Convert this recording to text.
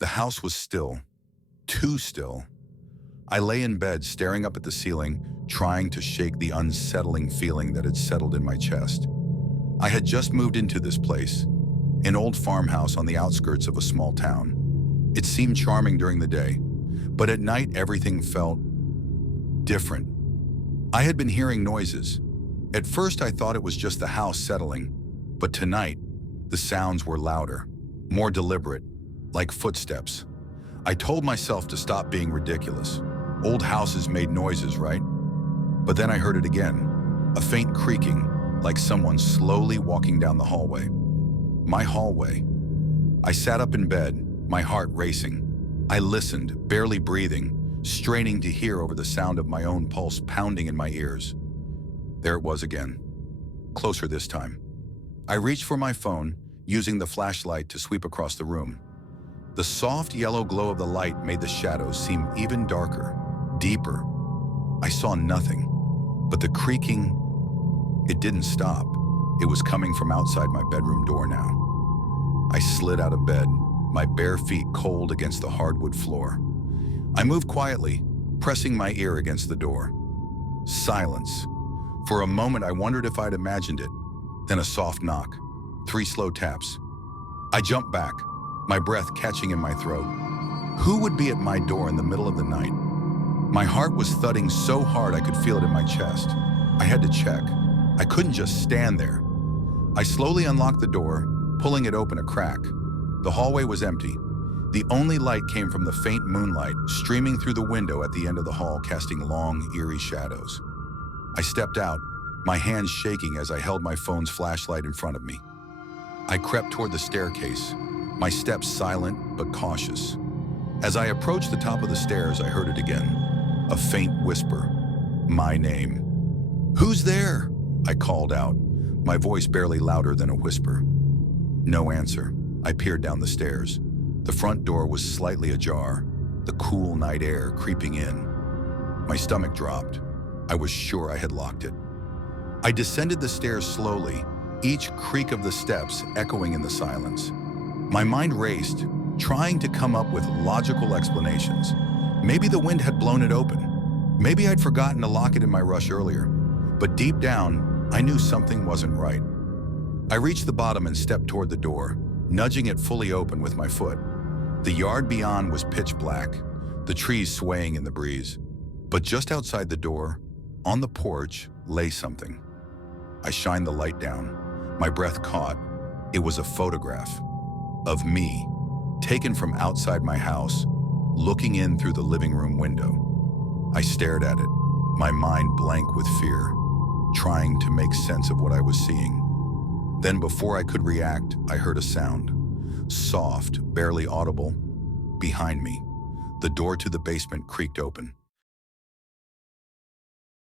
The house was still, too still. I lay in bed staring up at the ceiling, trying to shake the unsettling feeling that had settled in my chest. I had just moved into this place, an old farmhouse on the outskirts of a small town. It seemed charming during the day, but at night everything felt different. I had been hearing noises. At first I thought it was just the house settling, but tonight the sounds were louder, more deliberate, like footsteps. I told myself to stop being ridiculous. Old houses made noises, right? But then I heard it again, a faint creaking, like someone slowly walking down the hallway. My hallway. I sat up in bed, my heart racing. I listened, barely breathing, straining to hear over the sound of my own pulse pounding in my ears. There it was again, closer this time. I reached for my phone, using the flashlight to sweep across the room. The soft yellow glow of the light made the shadows seem even darker, deeper. I saw nothing, but the creaking, it didn't stop. It was coming from outside my bedroom door now. I slid out of bed, my bare feet cold against the hardwood floor. I moved quietly, pressing my ear against the door. Silence. For a moment I wondered if I'd imagined it. Then a soft knock, 3 slow taps. I jumped back, my breath catching in my throat. Who would be at my door in the middle of the night? My heart was thudding so hard I could feel it in my chest. I had to check. I couldn't just stand there. I slowly unlocked the door, pulling it open a crack. The hallway was empty. The only light came from the faint moonlight streaming through the window at the end of the hall, casting long, eerie shadows. I stepped out, my hands shaking as I held my phone's flashlight in front of me. I crept toward the staircase, my steps silent but cautious. As I approached the top of the stairs, I heard it again, a faint whisper, my name. "Who's there?" I called out, my voice barely louder than a whisper. No answer. I peered down the stairs. The front door was slightly ajar, the cool night air creeping in. My stomach dropped. I was sure I had locked it. I descended the stairs slowly, each creak of the steps echoing in the silence. My mind raced, trying to come up with logical explanations. Maybe the wind had blown it open. Maybe I'd forgotten to lock it in my rush earlier. But deep down, I knew something wasn't right. I reached the bottom and stepped toward the door, nudging it fully open with my foot. The yard beyond was pitch black, the trees swaying in the breeze. But just outside the door, on the porch, lay something. I shined the light down. My breath caught. It was a photograph of me, taken from outside my house, looking in through the living room window. I stared at it, my mind blank with fear, trying to make sense of what I was seeing. Then before I could react, I heard a sound. Soft, barely audible. Behind me, the door to the basement creaked open.